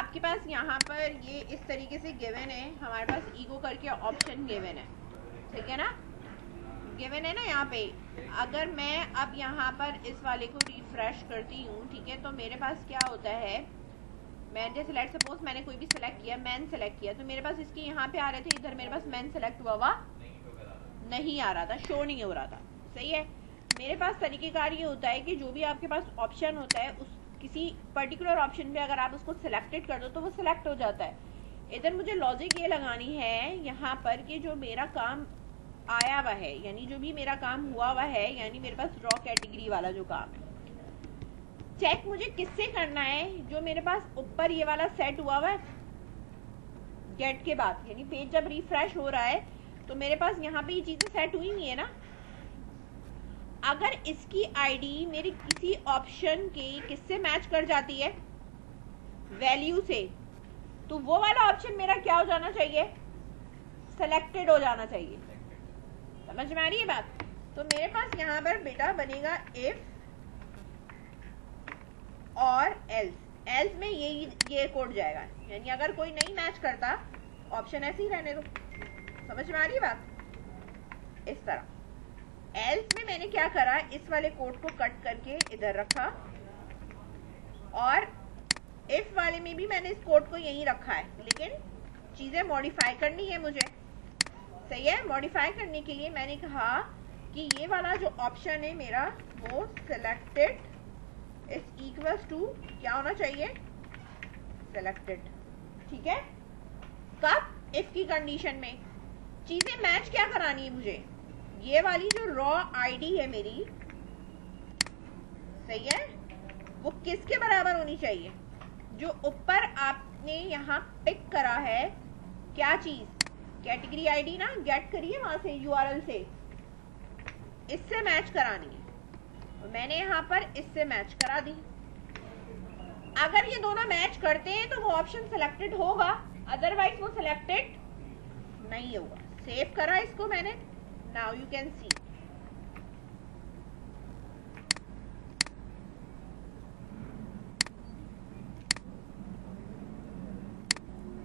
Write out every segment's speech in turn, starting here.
आपके पास यहाँ पर ये इस तरीके से गिवन है, हमारे पास ईगो करके ऑप्शन गिवन है, ठीक है ना, गिवन है ना यहाँ पे। अगर मैं अब यहाँ पर इस वाले को रिफ्रेश करती हूँ, ठीक है, तो मेरे पास क्या होता है, मैं जैसे लेट सपोज मैंने कोई भी सिलेक्ट किया, मैन सिलेक्ट किया, तो मेरे पास इसके यहाँ पे आ रहे थे, इधर मेरे पास मैन सिलेक्ट हुआ नहीं आ रहा था, शो नहीं हो रहा था, सही है। मेरे पास तरीकेकार ये होता है कि जो भी आपके पास ऑप्शन होता है, उस किसी पर्टिकुलर ऑप्शन पे अगर आप उसको सिलेक्टेड कर दो तो वो सिलेक्ट हो जाता है। इधर मुझे लॉजिक ये लगानी है यहाँ पर कि जो मेरा काम आया हुआ है, यानी जो भी मेरा काम हुआ हुआ है, यानी मेरे पास रॉ कैटेगरी वाला जो काम है, चेक मुझे किससे करना है, जो मेरे पास ऊपर ये वाला सेट हुआ हुआ है गेट के बाद, यानी पेज जब रिफ्रेश हो रहा है तो मेरे पास यहाँ पे ये चीजें सेट हुई नहीं है ना। अगर इसकी आईडी मेरी किसी ऑप्शन के किससे मैच कर जाती है, वैल्यू से, तो वो वाला ऑप्शन मेरा क्या हो जाना चाहिए, सेलेक्टेड हो जाना चाहिए। समझ में आ रही है बात? तो मेरे पास यहाँ पर बेटा बनेगा इफ और एल्स। एल्स में ये कोड जाएगा, यानी अगर कोई नहीं मैच करता ऑप्शन ऐसे ही रहने दो। समझ में आ रही है बात? इस तरह एल्स में मैंने क्या करा, इस वाले कोड को कट करके इधर रखा, और इफ वाले में भी मैंने इस कोड को यहीं रखा है, लेकिन चीजें मॉडिफाई करनी है मुझे, सही है। मॉडिफाई करने के लिए मैंने कहा कि ये वाला जो ऑप्शन है मेरा वो सिलेक्टेड इज इक्वल्स टू क्या होना चाहिए, सिलेक्टेड, ठीक है। कब? इफ की कंडीशन में। चीजें मैच क्या करानी है मुझे, ये वाली जो रॉ आईडी है मेरी, सही है, वो किसके बराबर होनी चाहिए, जो ऊपर आपने यहाँ पिक करा है, क्या चीज, कैटेगरी आईडी ना, गेट करिए वहां से यूआरएल से, इससे मैच करानी है, तो मैंने यहाँ पर इससे मैच करा दी। अगर ये दोनों मैच करते हैं तो वो ऑप्शन सिलेक्टेड होगा, अदरवाइज वो सिलेक्टेड नहीं होगा। सेव करा इसको मैंने, नाउ यू कैन सी,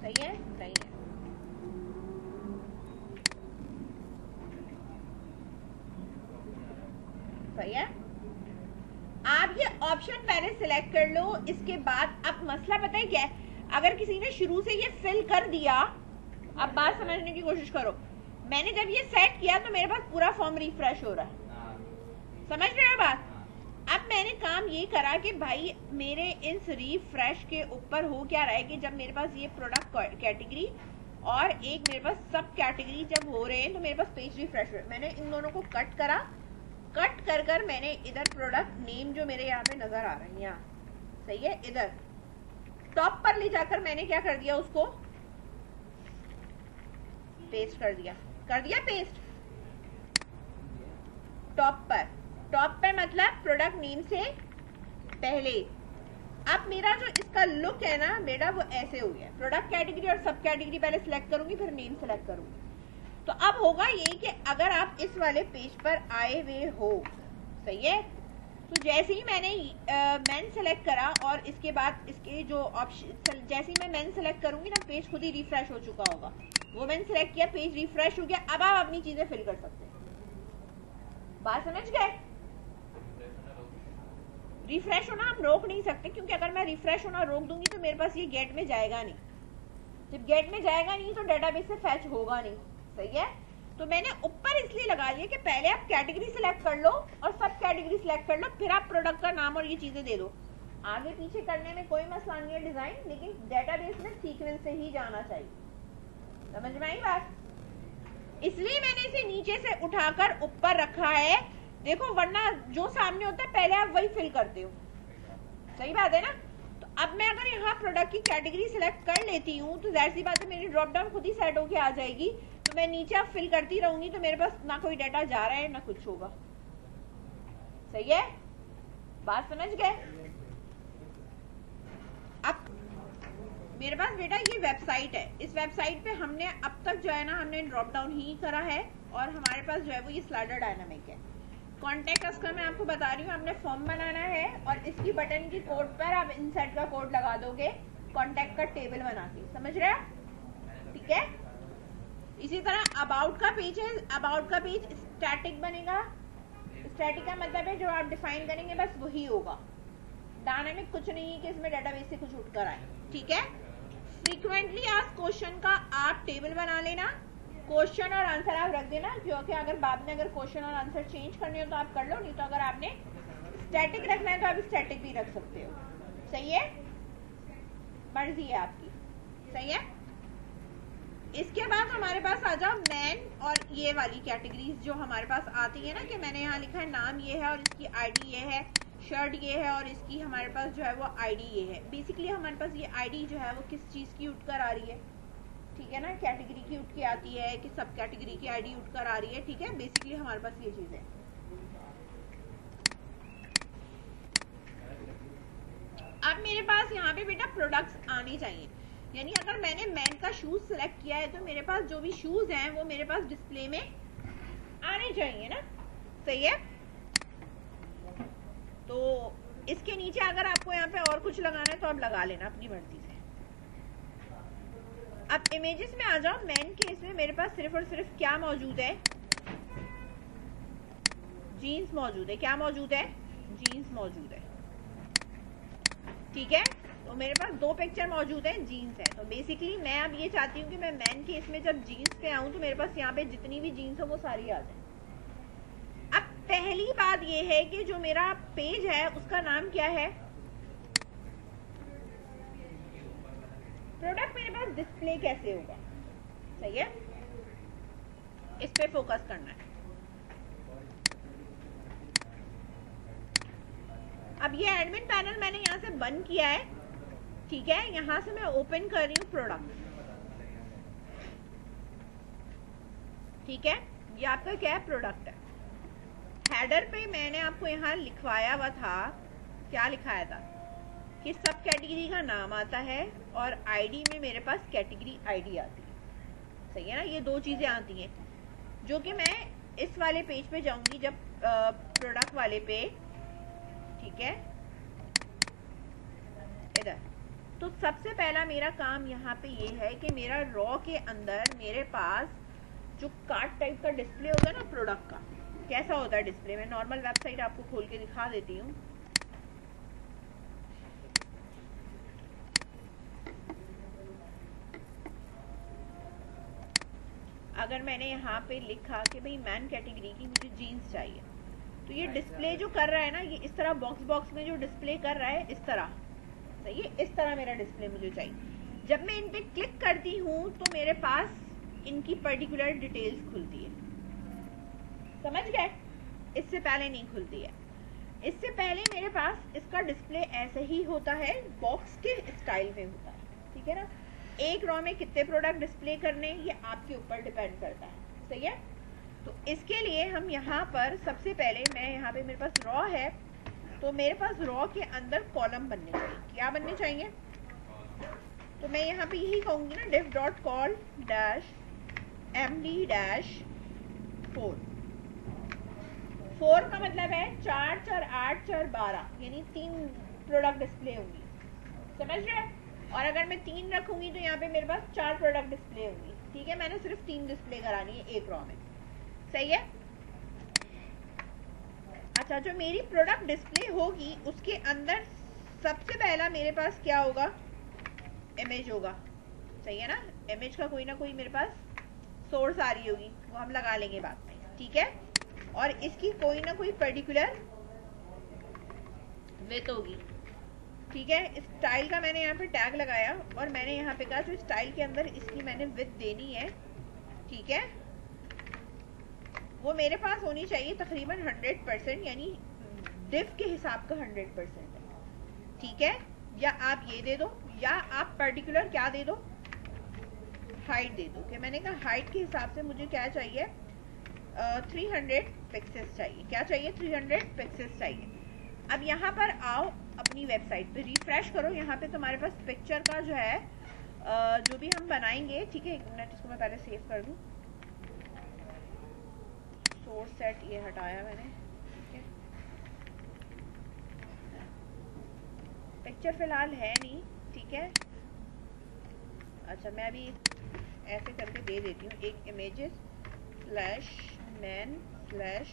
सही है, सही है। सही है। आप ये ऑप्शन पहले सिलेक्ट कर लो, इसके बाद अब मसला पता है क्या है, अगर किसी ने शुरू से ये फिल कर दिया, अब बात समझने की कोशिश करो, मैंने जब ये सेट किया तो मेरे पास पूरा फॉर्म रिफ्रेश हो रहा है, समझ रहे हो बात। अब मैंने काम ये करा कि भाई मेरे इस रिफ्रेश के ऊपर हो क्या रहा है कि जब मेरे पास ये प्रोडक्ट कैटेगरी और एक मेरे पास सब कैटेगरी जब हो रहे हैं तो मेरे पास पेज रिफ्रेश हो, मैंने इन दोनों को कट करा, कट कर कर मैंने इधर प्रोडक्ट नेम जो मेरे यहाँ पे नजर आ रहे हैं यहाँ, सही है, इधर टॉप पर ले जाकर मैंने क्या कर दिया, उसको पेस्ट कर दिया पेस्ट टॉप पर। टॉप पे मतलब प्रोडक्ट नेम से पहले। अब मेरा जो इसका लुक है ना बेटा वो ऐसे हो गया, प्रोडक्ट कैटेगरी और सब कैटेगरी पहले सिलेक्ट करूंगी, फिर नेम सिलेक्ट करूंगी। तो अब होगा ये कि अगर आप इस वाले पेज पर आए हुए हो, सही है, तो जैसे ही मैंने मैन सेलेक्ट करा और इसके बाद इसके जो ऑप्शन, जैसे ही मैं मैन सेलेक्ट करूंगी ना, पेज खुद ही रिफ्रेश हो चुका होगा। वो मैंने सेलेक्ट किया, पेज रिफ्रेश हो गया, अब आप अपनी चीजें फिल कर सकते हैं। बात समझ गए? रिफ्रेश होना हम रोक नहीं सकते, क्योंकि अगर मैं रिफ्रेश होना रोक दूंगी तो मेरे पास ये गेट में जाएगा नहीं, जब गेट में जाएगा नहीं तो डेटाबेस से फैच होगा नहीं, सही है। तो मैंने ऊपर इसलिए लगा लिया कि पहले आप कैटेगरी सिलेक्ट कर लो और सब कैटेगरी सिलेक्ट कर लो, फिर आप प्रोडक्ट का नाम और ये चीजें दे दो। आगे पीछे करने में कोई मसला नहीं है डिजाइन, लेकिन डेटाबेस में सीक्वेंस से ही जाना चाहिए। समझ में आई बात? इसलिए मैंने इसे नीचे से उठाकर ऊपर रखा है, देखो, वरना जो सामने होता है पहले आप वही फिल करते हो, सही बात है ना। तो अब मैं अगर यहाँ प्रोडक्ट की कैटेगरी सिलेक्ट कर लेती हूँ तो जाहिर सी बात है मेरी ड्रॉप डाउन खुद ही सेट होके आ जाएगी, तो मैं नीचे अब फिल करती रहूंगी तो मेरे पास ना कोई डाटा जा रहा है ना कुछ होगा, सही है, बात समझ गए। अब मेरे पास बेटा ये वेबसाइट है, इस वेबसाइट पे हमने अब तक जो है ना हमने ड्रॉप डाउन ही करा है, और हमारे पास जो है वो ये स्लाइडर डायनामिक है। कॉन्टेक्ट अस का मैं आपको बता रही हूँ, हमने फॉर्म बनाना है और इसकी बटन की कोड पर आप इंसर्ट का कोड लगा दोगे कॉन्टैक्ट का टेबल बना के, समझ रहे हो? ठीक है। इसी तरह अबाउट का पेज है, अबाउट का पेज स्टैटिक बनेगा। स्टैटिक का मतलब है जो आप डिफाइन करेंगे बस वही होगा, डायनामिक कुछ नहीं है कि इसमें डेटाबेस से कुछ उठकर आए। ठीक है। फ्रीक्वेंटली आस्क्ड क्वेश्चन का आप टेबल बना लेना, क्वेश्चन और आंसर आप रख देना, क्योंकि अगर बाद में अगर क्वेश्चन और आंसर चेंज करने हो तो आप कर लो, नहीं तो अगर आपने स्टैटिक रखना है तो आप स्टैटिक भी रख सकते हो। सही है, मर्जी है आपकी। सही है। इसके बाद हमारे पास आ जाओ मैन और ये वाली कैटेगरीज जो हमारे पास आती है ना, कि मैंने यहाँ लिखा है नाम ये है और इसकी आईडी ये है, शर्ट ये है और इसकी हमारे पास जो है वो आईडी ये है। बेसिकली हमारे पास ये आईडी जो है वो किस चीज की उठकर आ रही है, ठीक है ना, कैटेगरी की उठ के आती है कि सब कैटेगरी की आईडी उठकर आ रही है। ठीक है, बेसिकली हमारे पास ये चीज है। अब मेरे पास यहाँ पे बेटा प्रोडक्ट्स आने चाहिए, यानी अगर मैंने मैन का शूज सिलेक्ट किया है तो मेरे पास जो भी शूज हैं वो मेरे पास डिस्प्ले में आने चाहिए ना। सही है। तो इसके नीचे अगर आपको यहाँ पे और कुछ लगाना है तो आप लगा लेना अपनी मर्जी से। अब इमेजेस में आ जाओ। मैन के इसमें मेरे पास सिर्फ और सिर्फ क्या मौजूद है, जीन्स मौजूद है। क्या मौजूद है? जीन्स मौजूद है। ठीक है, तो मेरे पास दो पिक्चर मौजूद है, जीन्स है। तो बेसिकली मैं अब ये चाहती हूँ कि मैं मैन के इसमें जब जीन्स पे आऊँ तो मेरे पास यहाँ पे जितनी भी जीन्स हो वो सारी आ जाए। अब पहली बात ये है कि जो मेरा पेज है उसका नाम क्या है? प्रोडक्ट मेरे पास डिस्प्ले कैसे होगा? सही है, इस पे फोकस करना है। अब ये एडमिन पैनल मैंने यहाँ से बंद किया है। ठीक है, यहाँ से मैं ओपन कर रही हूँ प्रोडक्ट। ठीक है, ये आपका क्या है? प्रोडक्ट है। हेडर पे मैंने आपको यहाँ लिखवाया हुआ था, क्या लिखाया था कि सब कैटेगरी का नाम आता है और आईडी में मेरे पास कैटेगरी आईडी आती है। सही है ना, ये दो चीजें आती हैं जो कि मैं इस वाले पेज पे जाऊंगी जब प्रोडक्ट वाले पे। ठीक है, इधर तो सबसे पहला मेरा काम यहाँ पे ये है कि मेरा रॉ के अंदर मेरे पास जो कार्ड टाइप का डिस्प्ले होगा ना प्रोडक्ट का, कैसा होता है डिस्प्ले। मैं नॉर्मल वेबसाइट आपको खोल के दिखा देती हूँ। अगर मैंने यहाँ पे लिखा कि भाई मैन कैटेगरी की मुझे जीन्स चाहिए, तो ये डिस्प्ले जो कर रहा है ना, ये इस तरह बॉक्स बॉक्स में जो डिस्प्ले कर रहा है इस तरह। सही है, इस तरह मेरा डिस्प्ले मुझे चाहिए। जब मैं इन पे क्लिक करती हूँ तो मेरे पास इनकी पर्टिकुलर डिटेल्स खुलती है। समझ गए? इससे पहले नहीं खुलती है। इससे पहले मेरे पास इसका डिस्प्ले ऐसे ही होता है, बॉक्स के स्टाइल में होता है। ठीक है ना, एक रॉ में कितने प्रोडक्ट डिस्प्ले करने ये आपके ऊपर डिपेंड करता है। सही है, तो इसके लिए हम यहाँ पर सबसे पहले मैं यहाँ पे मेरे पास रॉ है, तो मेरे पास रॉ के अंदर कॉलम बनने चाहिए। क्या बनने चाहिए? तो मैं यहाँ पे यही कहूंगी ना, div dot call dash md dash 4 का मतलब है 4 4 8 4 12, यानी 3 प्रोडक्ट डिस्प्ले होंगी। समझ रहे हैं? और अगर मैं 3 रखूंगी तो यहाँ पे मेरे पास 4 प्रोडक्ट डिस्प्ले होंगी। ठीक है, मैंने सिर्फ 3 डिस्प्ले करानी है एक रॉ में। सही है। अच्छा, जो मेरी प्रोडक्ट डिस्प्ले होगी उसके अंदर सबसे पहला मेरे पास क्या होगा? इमेज होगा। सही है ना, इमेज का कोई ना कोई मेरे पास सोर्स आ रही होगी, वो हम लगा लेंगे बाद में। ठीक है, और इसकी कोई ना कोई पर्टिकुलर विड्थ होगी। ठीक है, स्टाइल का मैंने यहाँ पे टैग लगाया और मैंने यहाँ पे कहा जो स्टाइल के अंदर इसकी मैंने विड्थ देनी है, ठीक है, वो मेरे पास होनी चाहिए तकरीबन 100%, यानी डिव के हिसाब का 100% है। ठीक है, या आप ये दे दो या आप पर्टिकुलर क्या दे दो, हाइट दे दो। कि मैंने कहा हाइट के हिसाब से मुझे क्या चाहिए, 300 पिक्सेल्स चाहिए। क्या चाहिए? 300 पिक्सेल्स चाहिए। अब यहाँ पर आओ, अपनी वेबसाइट पे रिफ्रेश करो। यहाँ पे तुम्हारे पास पिक्चर का जो है जो भी हम बनाएंगे। ठीक है, एक मिनट, इसको मैं पहले सेव कर दूँ। सोर्स सेट ये हटाया मैंने। ठीक है, पिक्चर फिलहाल है नहीं। ठीक है, अच्छा मैं अभी ऐसे करके दे देती हूँ, एक इमेजेस स्लैश मैन स्लैश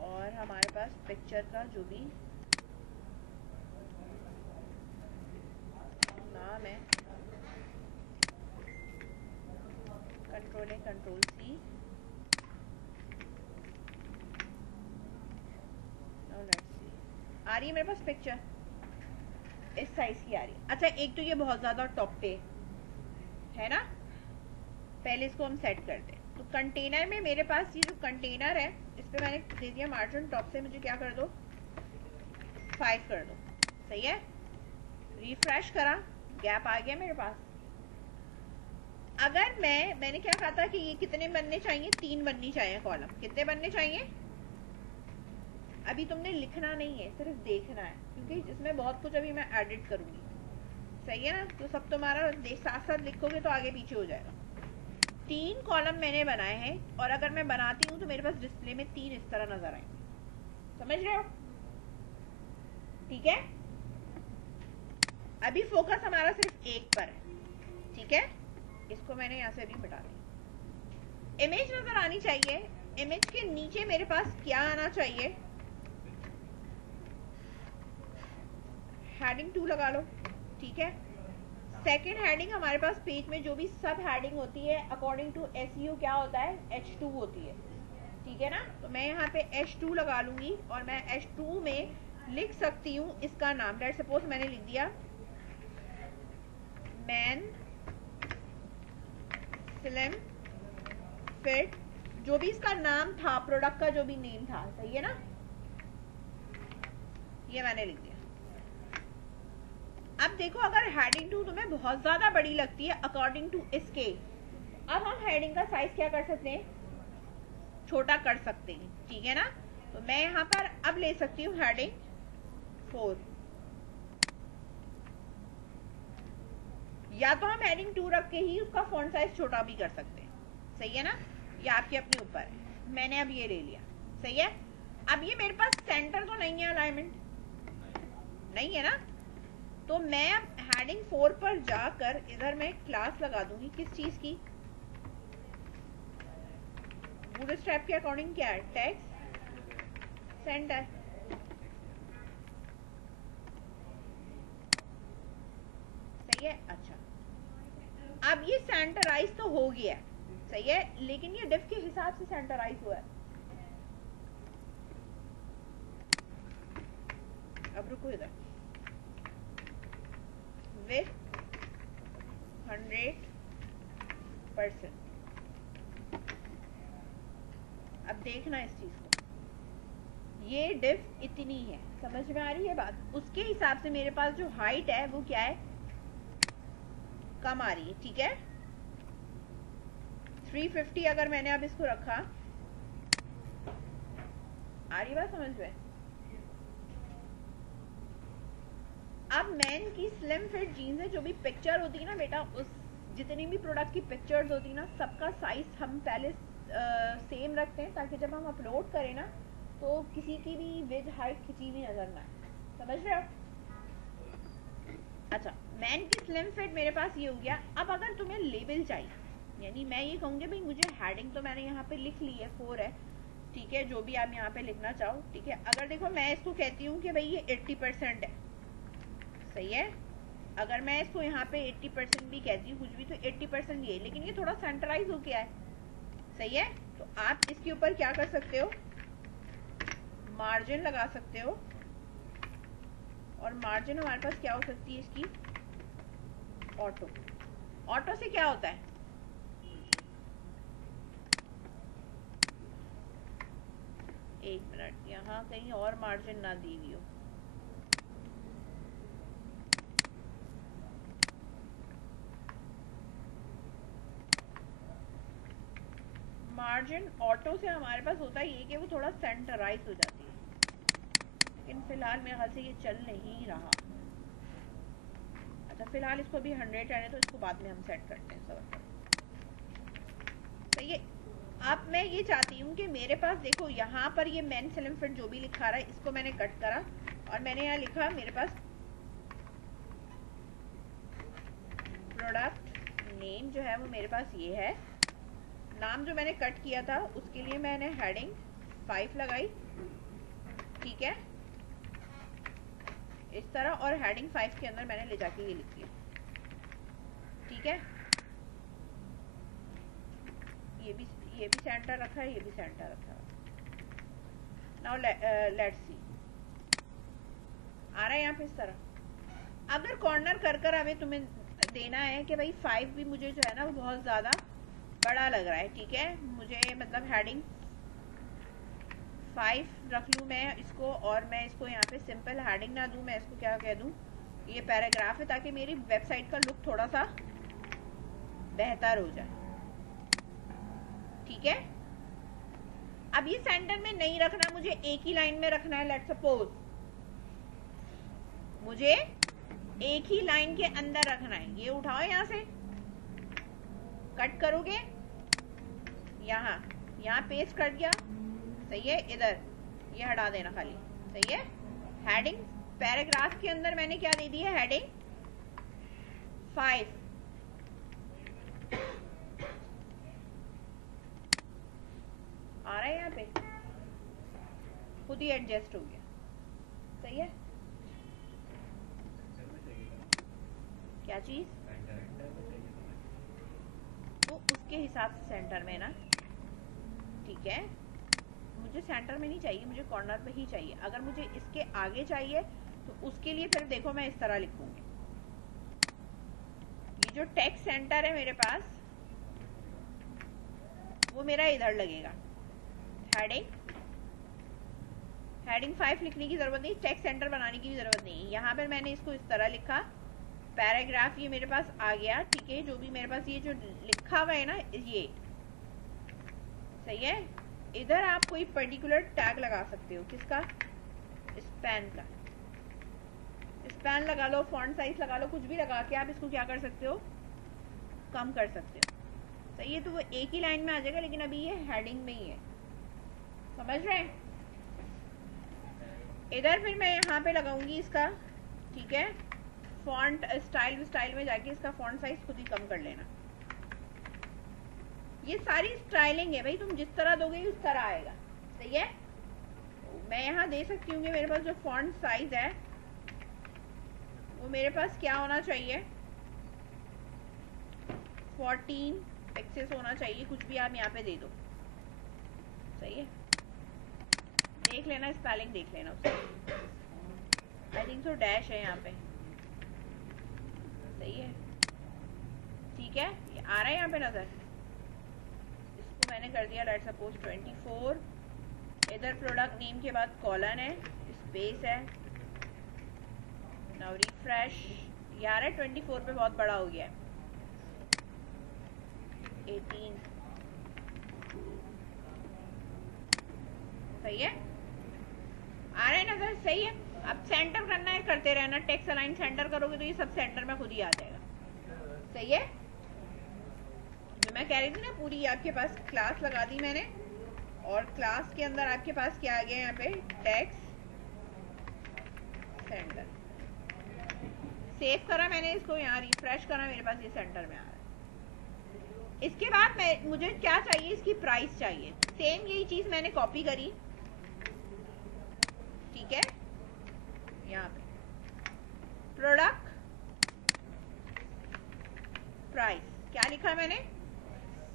और हमारे पास पिक्चर का जो भी नाम है, कंट्रोल A कंट्रोल C, आ रही है मेरे पास पिक्चर इस साइज की आ रही है। अच्छा एक तो ये बहुत ज्यादा टॉप पे है ना, पहले इसको हम सेट करते हैं। तो कंटेनर में मेरे पास ये जो कंटेनर है इस पे मैंने दे दिया मार्जिन टॉप से मुझे क्या कर दो 5 कर दो, सही है। रिफ्रेश करा, गैप आ गया मेरे पास। अगर मैंने क्या कहा था कि ये कितने बनने चाहिए, 3 बननी चाहिए कॉलम। कितने बनने चाहिए, अभी तुमने लिखना नहीं है, सिर्फ देखना है, क्योंकि इसमें बहुत कुछ अभी मैं एडिट करूंगी, सही है ना। तो सब तुम्हारा साथ साथ लिखोगे तो आगे पीछे हो जाएगा। 3 कॉलम मैंने बनाए हैं और अगर मैं बनाती हूँ तो मेरे पास डिस्प्ले में 3 इस तरह नजर आएंगे, समझ रहे हो, ठीक है। अभी फोकस हमारा सिर्फ एक पर है, ठीक है। इसको मैंने यहाँ से अभी मिटा दिया। इमेज नजर आनी चाहिए, इमेज के नीचे मेरे पास क्या आना चाहिए, हेडिंग 2 लगा लो, ठीक है। सेकेंड हेडिंग हमारे पास पेज में जो भी सब हेडिंग होती है अकॉर्डिंग टू SEO क्या होता है, H2 होती है, ठीक है ना। तो मैं यहाँ पे H2 लगा लूंगी और मैं H2 में लिख सकती हूँ इसका नाम। लेट्स सपोज मैंने लिख दिया मैन स्लिम फिट, जो भी इसका नाम था, प्रोडक्ट का जो भी नेम था, सही है ना, ये मैंने लिख दिया। अब देखो अगर हेडिंग 2 तुम्हें बहुत ज्यादा बड़ी लगती है अकॉर्डिंग टू इसके, अब हम हेडिंग का साइज क्या कर सकते हैं, छोटा कर सकते हैं, ठीक है ना। तो मैं यहाँ पर अब ले सकती हूँ हेडिंग 4, या तो हम हेडिंग 2 रख के ही उसका फॉन्ट साइज छोटा भी कर सकते हैं, सही है ना, ये आपके अपने ऊपर है। मैंने अब ये ले लिया, सही है। अब ये मेरे पास सेंटर तो नहीं है, अलाइनमेंट नहीं है ना, तो मैं अब हेडिंग 4 पर जाकर इधर मैं क्लास लगा दूंगी किस चीज की, बूटस्ट्रैप के अकॉर्डिंग क्या है, टेक्स्ट सेंटर, सही है। अच्छा अब ये सेंटराइज तो हो गया, सही है, लेकिन ये डिफ के हिसाब से सेंटराइज हुआ है। अब रुको इधर, विथ 100%, अब देखना इस चीज को, ये डिफ इतनी है, समझ में आ रही है बात। उसके हिसाब से मेरे पास जो हाइट है वो क्या है, कम आ रही है, ठीक है। 350 अगर मैंने अब इसको रखा, आ रही बात समझ में। अब मैन की स्लिम फिट जीन्स है, जो भी पिक्चर होती है ना बेटा, उस जितनी भी प्रोडक्ट की पिक्चर्स होती है ना, सबका साइज हम पहले सेम रखते हैं ताकि जब हम अपलोड करें ना तो किसी की भी विद हाइट खिंची हुई नजर ना आए, समझ रहे हो। अच्छा मैन की स्लिम फिट मेरे पास ये हो गया। अब अगर तुम्हें लेबल चाहिए, यानी मैं ये कहूँगी भाई मुझे हेडिंग तो मैंने यहाँ पे लिख ली है 4 है, ठीक है, जो भी आप यहाँ पे लिखना चाहो, ठीक है। अगर देखो मैं इसको कहती हूँ कि भाई ये 80% है, सही है। अगर मैं इसको यहाँ पे 80% भी कहती हूँ, कुछ भी, तो 80% ये, लेकिन ये थोड़ा सेंटराइज हो गया है, सही है। तो आप इसके ऊपर क्या कर सकते हो, मार्जिन लगा सकते हो, और मार्जिन हमारे पास क्या हो सकती है इसकी, ऑटो। ऑटो से क्या होता है, एक मिनट, यहाँ कहीं और मार्जिन ना दी हुई हो, मार्जिन ऑटो से हमारे पास होता है ये कि वो थोड़ा सेंटराइज हो जाती है, लेकिन फिलहाल मेरे ख्याल से ये चल नहीं रहा। अच्छा फिलहाल इसको भी 100 रहने तो, इसको बाद में हम सेट करते हैं, सब सही है। अब मैं ये चाहती हूँ कि मेरे पास देखो यहाँ पर ये मेन स्लिम फिट जो भी लिखा रहा है, इसको मैंने कट करा और मैंने यहाँ लिखा मेरे पास प्रोडक्ट नेम जो है वो मेरे पास ये है। नाम जो मैंने कट किया था उसके लिए मैंने हेडिंग 5 लगाई, ठीक है, इस तरह, और हेडिंग 5 के अंदर मैंने ले जाके ये लिख दिया, ठीक है। ये भी सेंटर रखा है, ये भी सेंटर रखा है। नाउ लेट्स सी, आ रहा है यहाँ पे इस तरह। अगर कॉर्नर कर हमें तुम्हें देना है कि भाई 5 भी मुझे जो है ना वो बहुत ज़्यादा बड़ा लग रहा है, ठीक है, मुझे मतलब हेडिंग 5 रख लूँ मैं इसको, और मैं इसको यहाँ पे सिंपल हेडिंग ना दूँ, मैं इसको क्या कह दूँ, ये पैराग्राफ है, ताकि मेरी वेबसाइट का लुक थोड़ा सा बेहतर हो जाए, ठीक है। अब ये सेंटर में नहीं रखना, मुझे एक ही लाइन में रखना है। लेट्स सपोज मुझे एक ही लाइन के अंदर रखना है। ये उठाओ, यहां से कट करोगे, यहाँ पेस्ट कर दिया, सही है। इधर ये हटा देना खाली, सही है। हेडिंग पैराग्राफ के अंदर मैंने क्या दे दी है, हेडिंग 5। आ रहा है यहाँ पे, खुद ही एडजस्ट हो गया, सही है। क्या चीज, तो उसके हिसाब से सेंटर में ना, ठीक है। मुझे सेंटर में नहीं चाहिए, मुझे कॉर्नर पे ही चाहिए। अगर मुझे इसके आगे चाहिए तो उसके लिए फिर देखो मैं इस तरह लिखूंगी। ये जो टेक्स्ट सेंटर है मेरे पास, वो मेरा इधर लगेगा। हेडिंग 5 लिखने की जरूरत नहीं, टेक्स्ट सेंटर बनाने की भी जरूरत नहीं। यहाँ पर मैंने इसको इस तरह लिखा, पैराग्राफ ये मेरे पास आ गया, ठीक है। जो भी मेरे पास ये जो लिखा हुआ है ना, ये सही है। इधर आप कोई पर्टिकुलर टैग लगा सकते हो, किसका, स्पैन का। स्पैन लगा लो, फॉन्ट साइज लगा लो, कुछ भी लगा के आप इसको क्या कर सकते हो, कम कर सकते हो, सही है। तो वो एक ही लाइन में आ जाएगा, लेकिन अभी ये हेडिंग में ही है, समझ रहे हैं। इधर फिर मैं यहाँ पे लगाऊंगी इसका, ठीक है। फॉन्ट स्टाइल में जाके इसका फॉन्ट साइज खुद ही कम कर लेना। ये सारी स्टाइलिंग है भाई, तुम जिस तरह दोगे उस तरह आएगा, सही है। मैं यहाँ दे सकती हूँ कि मेरे पास जो फॉन्ट साइज है वो मेरे पास क्या होना चाहिए, 14 पिक्सेल्स होना चाहिए, कुछ भी आप यहाँ पे दे दो, सही है। देख लेना, स्पेलिंग देख लेना उसका, आई थिंक सो डैश है यहाँ पे, सही है, ठीक है। ये आ रहा है यहाँ पे नजर, इसको मैंने कर दिया लेट्स सपोज 24। इधर प्रोडक्ट नेम के बाद कॉलन है, स्पेस है। नाउ रिफ्रेश, ये आ रहा है 24 पे बहुत बड़ा हो गया है, 18, सही है। आ रहा है नजर, सही है। अब सेंटर करना है, करते रहना, टेक्स्ट अलाइन सेंटर करोगे तो ये सब सेंटर में खुद ही आ जाएगा, सही है। जो मैं कह रही थी ना, पूरी आपके पास क्लास लगा दी मैंने, और क्लास के अंदर आपके पास क्या आ गया यहाँ पे, टेक्स्ट सेंटर। सेव करा मैंने इसको, यहाँ रिफ्रेश करा, मेरे पास ये सेंटर में आ रहा है। इसके बाद मुझे क्या चाहिए, इसकी प्राइस चाहिए। सेम यही चीज मैंने कॉपी करी, ठीक है। यहाँ पे प्रोडक्ट प्राइस क्या लिखा मैंने,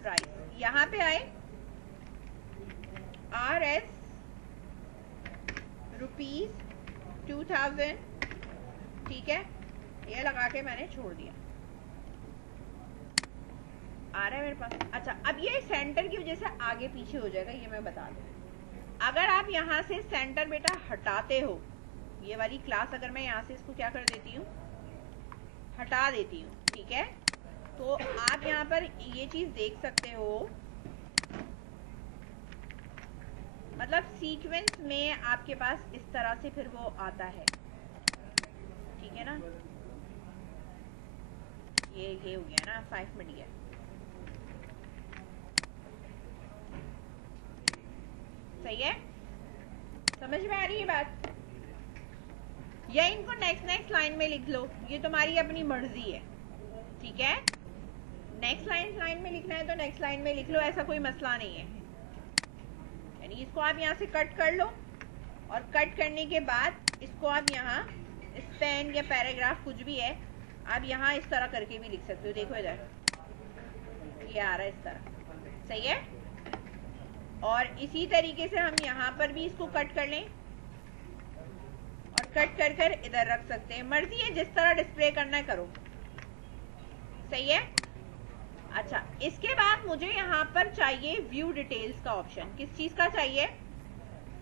प्राइस। यहाँ पे आए RS ₹2000, ठीक है। ये लगा के मैंने छोड़ दिया, आ रहा है मेरे पास। अच्छा, अब ये सेंटर की वजह से आगे पीछे हो जाएगा, ये मैं बता दूं। अगर आप यहाँ से सेंटर बेटा हटाते हो, ये वाली क्लास अगर मैं यहाँ से इसको क्या कर देती हूँ, हटा देती हूँ, ठीक है, तो आप यहाँ पर ये चीज देख सकते हो, मतलब सीक्वेंस में आपके पास इस तरह से फिर वो आता है, ठीक है ना। ये हो गया ना, 5 मिनट गया, सही है। समझ में आ रही है बात, या इनको नेक्स्ट लाइन में लिख लो, ये तुम्हारी अपनी मर्जी है, ठीक है। नेक्स्ट लाइन में लिखना है तो नेक्स्ट लाइन में लिख लो, ऐसा कोई मसला नहीं है। यानी इसको आप यहाँ से कट कर लो और कट करने के बाद इसको आप यहाँ स्पेन या पैराग्राफ कुछ भी है आप यहाँ इस तरह करके भी लिख सकते हो। देखो इधर ये आ रहा है इस तरह, सही है। और इसी तरीके से हम यहाँ पर भी इसको कट कर लें और कट कर कर इधर रख सकते हैं। मर्जी है जिस तरह डिस्प्ले करना है करो, सही है। अच्छा, इसके बाद मुझे यहाँ पर चाहिए व्यू डिटेल्स का ऑप्शन। किस चीज का चाहिए?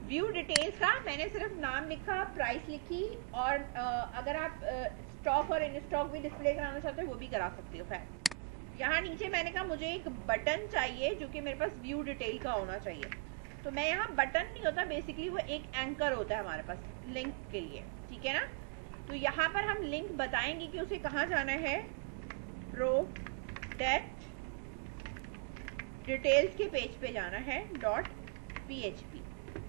व्यू डिटेल्स का। मैंने सिर्फ नाम लिखा, प्राइस लिखी और अगर आप स्टॉक और इन स्टॉक भी डिस्प्ले कराना चाहते हो वो भी करा सकते हो। खैर यहाँ नीचे मैंने कहा मुझे एक बटन चाहिए जो कि मेरे पास व्यू डिटेल का होना चाहिए। तो मैं यहाँ बटन नहीं होता, बेसिकली वो एक एंकर होता है हमारे पास लिंक के लिए, ठीक है ना। तो यहाँ पर हम लिंक बताएंगे कि उसे कहाँ जाना है। प्रोडक्ट डिटेल्स के पेज पे जाना है .php।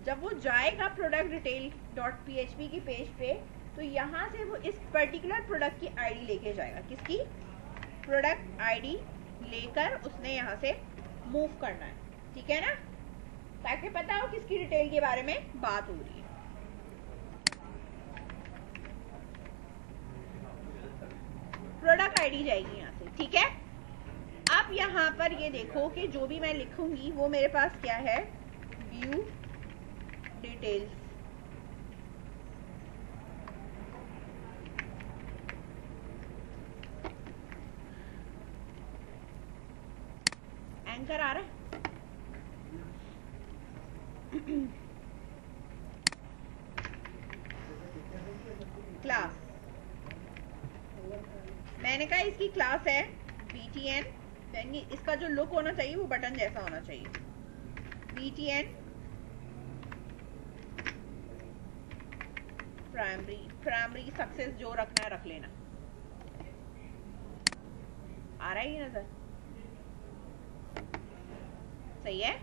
जब वो जाएगा प्रोडक्ट डिटेल .php की पेज पे तो यहाँ से वो इस पर्टिकुलर प्रोडक्ट की आईडी लेके जाएगा। किसकी? प्रोडक्ट आईडी लेकर उसने यहाँ से मूव करना है, ठीक है ना, ताकि पता हो किसकी डिटेल के बारे में बात हो रही है। प्रोडक्ट आईडी जाएगी यहाँ से, ठीक है। अब यहाँ पर ये देखो कि जो भी मैं लिखूंगी वो मेरे पास क्या है, व्यू डिटेल्स। एंकर आ रहा है। क्लास, मैंने कहा इसकी क्लास है btn। यानी इसका जो लुक होना चाहिए वो बटन जैसा होना चाहिए। btn प्राइमरी सक्सेस जो रखना है रख लेना। आ रहा है ये नजर, सही है।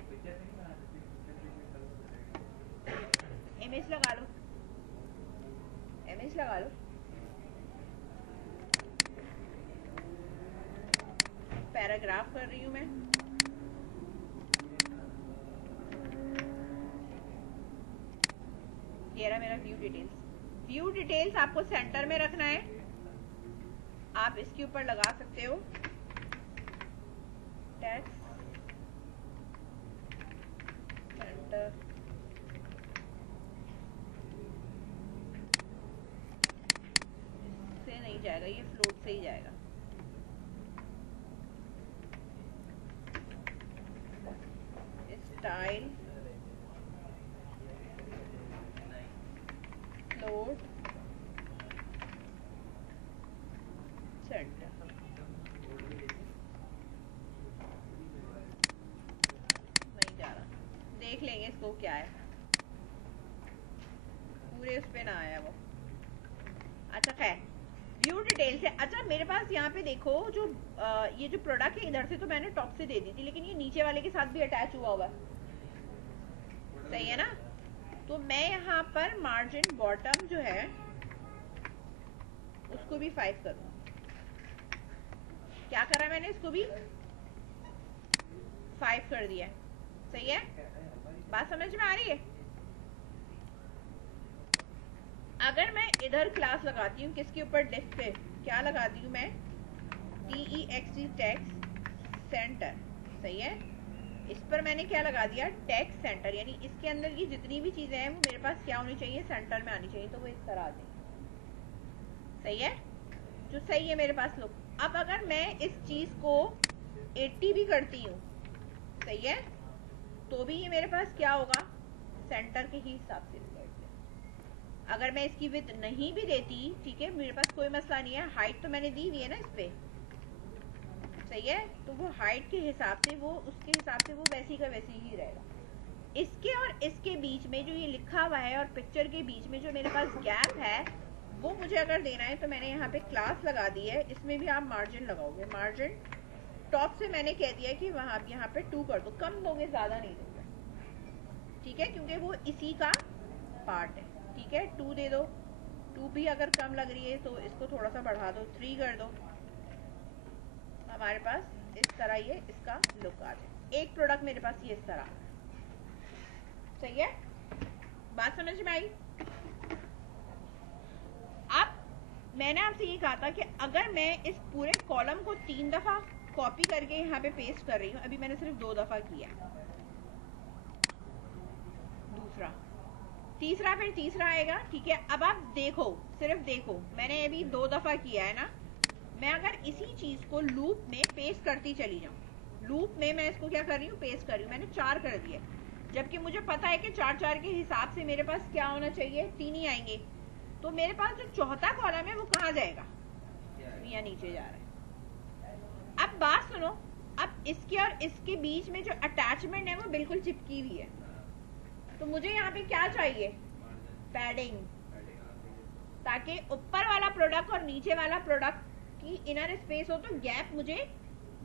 इमेज लगा लो, इमेज लगा लो। पैराग्राफ कर रही हूं मैं। ये रहा मेरा व्यू डिटेल्स। व्यू डिटेल्स आपको सेंटर में रखना है। आप इसके ऊपर लगा सकते हो टेक्स्ट सेंटर। इससे नहीं जाएगा, ये फ्लोट से ही जाएगा। Style float centre. नहीं जा रहा, देख लेंगे इसको क्या है, पूरे उस पे ना आया वो। अच्छा खैर, व्यू डिटेल से। अच्छा मेरे पास यहाँ पे देखो जो ये जो प्रोडक्ट है इधर से तो मैंने टॉप से दे दी थी, लेकिन ये नीचे वाले के साथ भी अटैच हुआ हुआ, सही है ना। तो मैं यहाँ पर मार्जिन बॉटम जो है उसको भी 5 करूँ। क्या करा मैंने, इसको भी 5 कर दिया, सही है। बात समझ में आ रही है। अगर मैं इधर क्लास लगाती हूँ किसके ऊपर, डिफ पे क्या लगाती हूँ मैं, TEXT टेक्स्ट सेंटर, सही है। इस पर मैंने क्या लगा दिया, टेक्स्ट सेंटर। यानी इसके अंदर की जितनी भी चीजें हैं वो मेरे पास क्या होनी चाहिए, सेंटर में आनी चाहिए। तो वो इस तरह आ जाए, सही है, जो सही है मेरे पास। लोग अब अगर मैं इस चीज को 80 भी करती हूँ, सही है, तो भी ये मेरे पास क्या होगा, सेंटर के ही हिसाब से। अगर मैं इसकी विड्थ नहीं भी देती, ठीक है, मेरे पास कोई मसला नहीं है। हाइट तो मैंने दी हुई है ना इस पे, सही है। तो वो हाइट के हिसाब से वो उसके हिसाब से वो वैसी का वैसी ही रहेगा। इसके और इसके बीच में जो ये लिखा हुआ है और पिक्चर के बीच में जो मेरे पास गैप है वो मुझे अगर देना है तो मैंने यहाँ पे क्लास लगा दी है। इसमें भी आप मार्जिन लगाओगे। मार्जिन टॉप से मैंने कह दिया कि वहां यहाँ पे 2 कर दो, कम दोगे ज्यादा नहीं दोगे, ठीक है, क्योंकि वो इसी का पार्ट है, ठीक है। 2 दे दो, 2 भी अगर कम लग रही है तो इसको थोड़ा सा बढ़ा दो, 3 कर दो, हमारे पास इस तरह ये इसका लुक आ जाए। एक प्रोडक्ट मेरे पास ये इस तरह, सही है, बात समझ में आई। अब मैंने आपसे ये कहा था कि अगर मैं इस पूरे कॉलम को 3 दफा कॉपी करके यहाँ पे पेस्ट कर रही हूँ, अभी मैंने सिर्फ 2 दफा किया, दूसरा, तीसरा, फिर तीसरा आएगा, ठीक है। अब आप देखो, सिर्फ देखो, मैंने अभी 2 दफा किया है ना, मैं अगर इसी चीज को लूप में पेस्ट करती चली जाऊं, लूप में मैं इसको क्या कर रही हूँ, पेस्ट कर रही हूँ, मैंने 4 कर दिए, जबकि मुझे पता है कि 4 के हिसाब से मेरे पास क्या होना चाहिए, 3 ही आएंगे। तो मेरे पास जो चौथा कॉलम है वो कहाँ जाएगा, यहाँ नीचे जा रहा है। अब बात सुनो, अब इसके और इसके बीच में जो अटैचमेंट है वो बिल्कुल चिपकी हुई है, तो मुझे यहाँ पे क्या चाहिए, पैडिंग, ताकि ऊपर वाला प्रोडक्ट और नीचे वाला प्रोडक्ट की इनर स्पेस हो तो गैप मुझे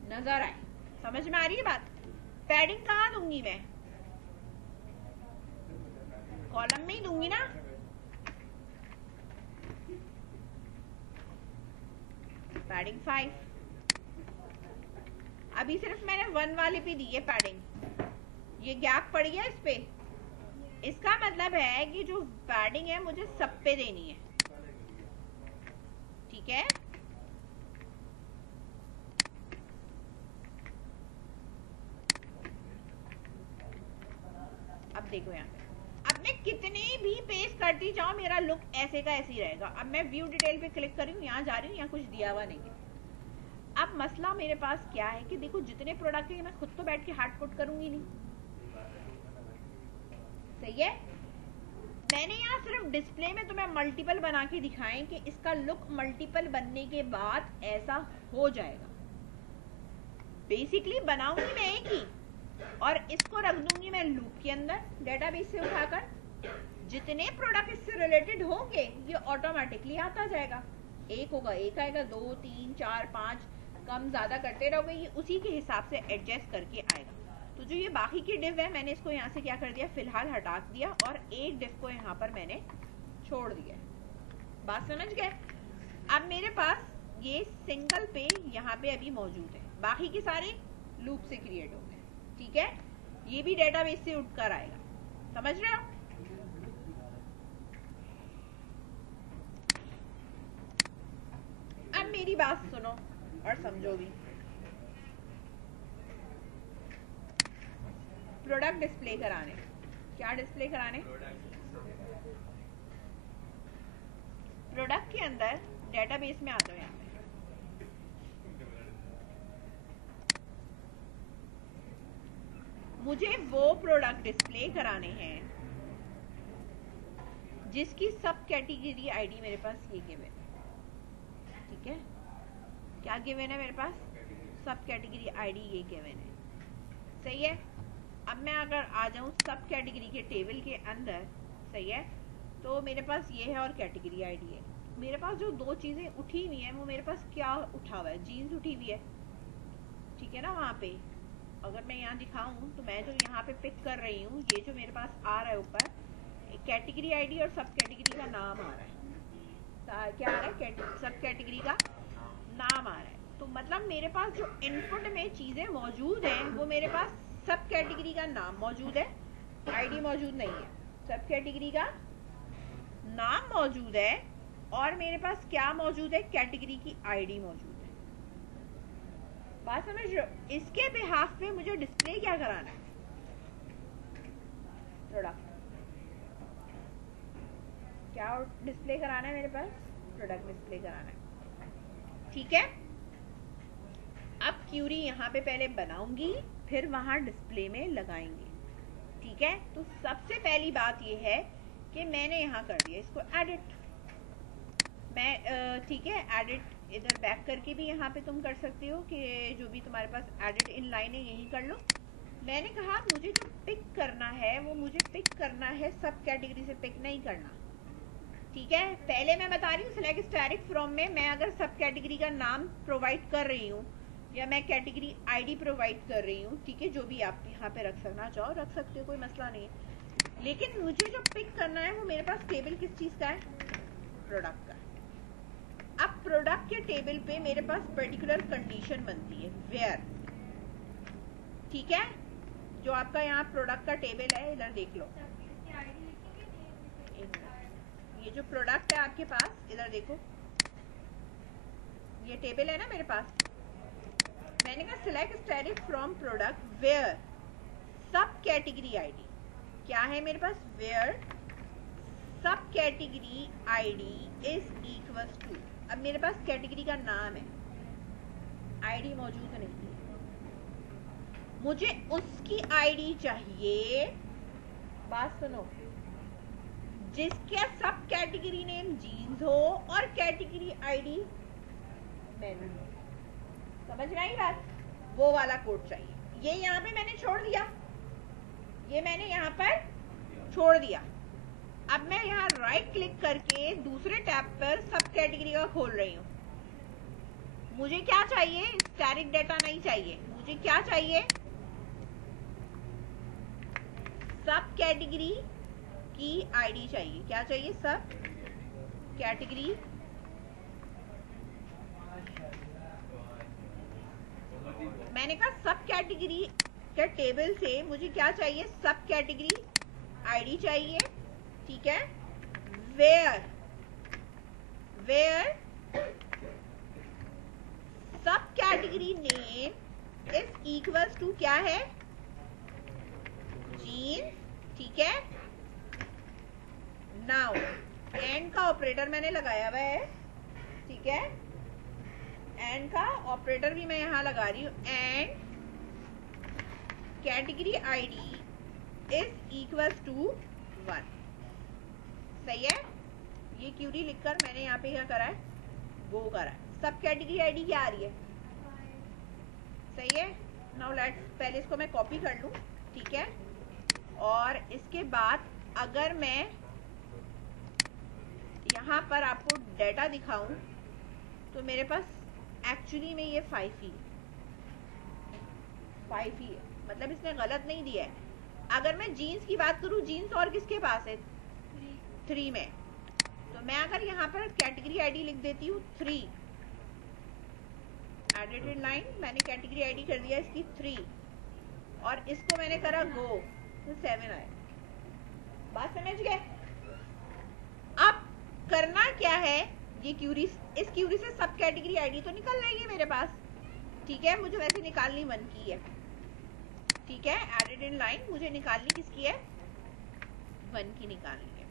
नजर आए। समझ में आ रही है बात। पैडिंग कहाँ दूंगी मैं, कॉलम में ही दूंगी ना। पैडिंग 5, अभी सिर्फ मैंने 1 वाले पे दी है पैडिंग, ये गैप पड़ गया इस पे, इसका मतलब है कि जो पैडिंग है मुझे सब पे देनी है, ठीक है। अब देखो यहाँ पे, अब मैं कितने भी पेस्ट करती जाऊं मेरा लुक ऐसे का ऐसे ही रहेगा। अब मैं व्यू डिटेल पे क्लिक कर रही हूँ, यहाँ जा रही हूँ, यहाँ कुछ दिया हुआ नहीं है। अब मसला मेरे पास क्या है कि देखो जितने प्रोडक्ट है मैं खुद तो बैठ के हार्ड पुट करूंगी नहीं, सही है। मैंने यहाँ सिर्फ डिस्प्ले में तुम्हें मल्टीपल बना के दिखाएं कि इसका लुक मल्टीपल बनने के बाद ऐसा हो जाएगा। बेसिकली बनाऊंगी मैं एक ही, और इसको रख दूंगी मैं लूप के अंदर डेटाबेस से उठाकर, जितने प्रोडक्ट इससे रिलेटेड होंगे ये ऑटोमेटिकली आता जाएगा। एक होगा एक आएगा, 2 3 4 5 कम ज्यादा करते रहोगे, ये उसी के हिसाब से एडजस्ट करके आएगा। तो जो ये बाकी की डिव है मैंने इसको यहाँ से क्या कर दिया, फिलहाल हटा दिया, और एक डिव को यहाँ पर मैंने छोड़ दिया। बात समझ गए। अब मेरे पास ये सिंगल पे यहाँ पे अभी मौजूद है, बाकी के सारे लूप से क्रिएट हो गए, ठीक है। ये भी डेटाबेस से उठकर आएगा, समझ रहे हो। अब मेरी बात सुनो और समझो भी। प्रोडक्ट डिस्प्ले कराने, क्या डिस्प्ले कराने, प्रोडक्ट के अंदर डेटाबेस में आ जाओ। यहाँ पे मुझे वो प्रोडक्ट डिस्प्ले कराने हैं जिसकी सब कैटेगरी आईडी मेरे पास ये गिवन है, ठीक है। क्या गिवन है मेरे पास, सब कैटेगरी आईडी ये गिवन है, सही है। अब मैं अगर आ जाऊं सब कैटेगरी के टेबल के अंदर, सही है, तो मेरे पास ये है और कैटेगरी आईडी है। मेरे पास जो 2 चीजें उठी हुई हैं वो मेरे पास क्या उठा हुआ है, जीन्स उठी हुई है, ठीक है ना। वहां पे अगर मैं यहाँ दिखाऊं तो मैं जो यहाँ पे पिक कर रही हूँ, ये जो मेरे पास आ रहा है ऊपर, कैटेगरी आईडी और सब कैटेगरी का नाम आ रहा है। क्या आ रहा है, सब कैटेगरी का नाम आ रहा है। तो मतलब मेरे पास जो इनपुट में चीजें मौजूद हैं वो मेरे पास सब कैटेगरी का नाम मौजूद है, आईडी मौजूद नहीं है। सब कैटेगरी का नाम मौजूद है और मेरे पास क्या मौजूद है, कैटेगरी की आईडी मौजूद है। बात समझ रहे हो। इसके बिहाफ पे मुझे डिस्प्ले क्या कराना है, प्रोडक्ट, क्या डिस्प्ले कराना है मेरे पास, प्रोडक्ट डिस्प्ले कराना है, ठीक है। अब क्यूरी यहाँ पे पहले बनाऊंगी, फिर वहां डिस्प्ले में लगाएंगे, ठीक है। तो सबसे पहली बात ये है कि मैंने यहाँ कर दिया इसको एडिट, मैं ठीक है, एडिट इधर बैक करके भी यहाँ पे तुम कर सकते हो कि जो भी तुम्हारे पास एडिट इन लाइन है यही कर लो। मैंने कहा मुझे जो पिक करना है वो मुझे पिक करना है सब कैटेगरी से, पिक नहीं करना, ठीक है। पहले मैं बता रही हूँ सिलेक्ट स्टैटिक फ्रॉम में मैं अगर सब कैटेगरी का नाम प्रोवाइड कर रही हूँ या मैं कैटेगरी आईडी प्रोवाइड कर रही हूँ, ठीक है, जो भी आप यहाँ पे रख सकना चाहो रख सकते हो, कोई मसला नहीं है। लेकिन मुझे जो पिक करना है वो मेरे पास टेबल किस चीज का है, प्रोडक्ट का। अब प्रोडक्ट के टेबल पे मेरे पास पर्टिकुलर कंडीशन बनती है वेयर, ठीक है। जो आपका यहाँ प्रोडक्ट का टेबल है, इधर देख लो, ये जो प्रोडक्ट है आपके पास, इधर देखो, ये टेबल है ना मेरे पास। मैंने कहा select static from product where subcategory ID. क्या है मेरे पास? Where subcategory ID is equals to. अब मेरे पास कैटेगरी का नाम है, आईडी मौजूद नहीं है, मुझे उसकी आईडी चाहिए, बात सुनो, जिसके सब कैटेगरी नेम जीन्स हो और कैटेगरी आईडी मेन। समझ में आई बात? वो वाला कोड चाहिए। ये यहाँ पे मैंने छोड़ दिया, ये मैंने यहाँ पर छोड़ दिया। अब मैं यहाँ राइट क्लिक करके दूसरे टैब पर सब कैटेगरी का खोल रही हूँ। मुझे क्या चाहिए? स्टैटिक डाटा नहीं चाहिए, मुझे क्या चाहिए? सब कैटेगरी की आईडी चाहिए। क्या चाहिए? सब कैटेगरी मैंने कहा सब कैटेगरी के टेबल से मुझे क्या चाहिए? सब कैटेगरी आईडी चाहिए, ठीक है। Where subcategory name is equals to क्या है? जीन्स, ठीक है। नाउ एंड का ऑपरेटर मैंने लगाया हुआ है, ठीक है। एंड का ऑपरेटर भी मैं यहां लगा रही हूं। And category ID is equals to 1। सही है। ये क्यूरी लिखकर मैंने यहाँ पे क्या करा है? वो करा है। सब कैटेगरी आईडी क्या आ रही है? सही है। नाउ लेट्स, पहले इसको मैं कॉपी कर लूं, ठीक है। और इसके बाद अगर मैं यहाँ पर आपको डेटा दिखाऊं तो मेरे पास एक्चुअली में ये 5 ही है, मतलब इसने गलत नहीं दिया है। अगर मैं जीन्स की बात करूं, जीन्स और किसके पास है? 3 में। तो मैं अगर यहाँ पर कैटेगरी आईडी लिख देती हूँ 3, एडिटेड लाइन, मैंने कैटेगरी आईडी कर दिया इसकी 3 और इसको मैंने करा गो, तो 7 आया। बात समझ गए? अब करना क्या है? ये क्यूरी, इस क्यूरी से सब कैटेगरी आईडी तो निकल जाएगी मेरे पास, ठीक है। मुझे वैसे निकालनी 1 की है, ठीक है। एडिटेड लाइन मुझे निकालनी किसकी है? 1 की निकालनी है।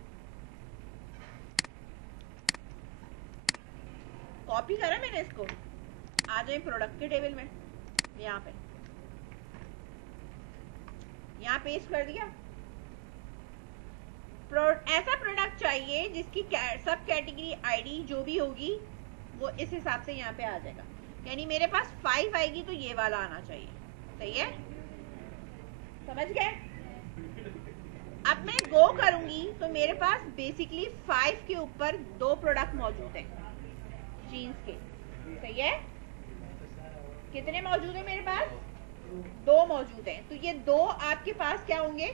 कॉपी करा मैंने इसको, आ जाए प्रोडक्ट के टेबल में, यहाँ पे, यहाँ पेस्ट कर दिया। ऐसा प्रोडक्ट चाहिए जिसकी सब कैटेगरी आईडी जो भी होगी वो इस हिसाब से यहाँ पे आ जाएगा। यानी मेरे पास 5 आएगी तो ये वाला आना चाहिए। सही है, समझ गए? अब मैं गो करूंगी तो मेरे पास बेसिकली 5 के ऊपर 2 प्रोडक्ट मौजूद हैं जीन्स के। सही है, कितने मौजूद है मेरे पास? 2 मौजूद हैं। तो ये 2 आपके पास क्या होंगे?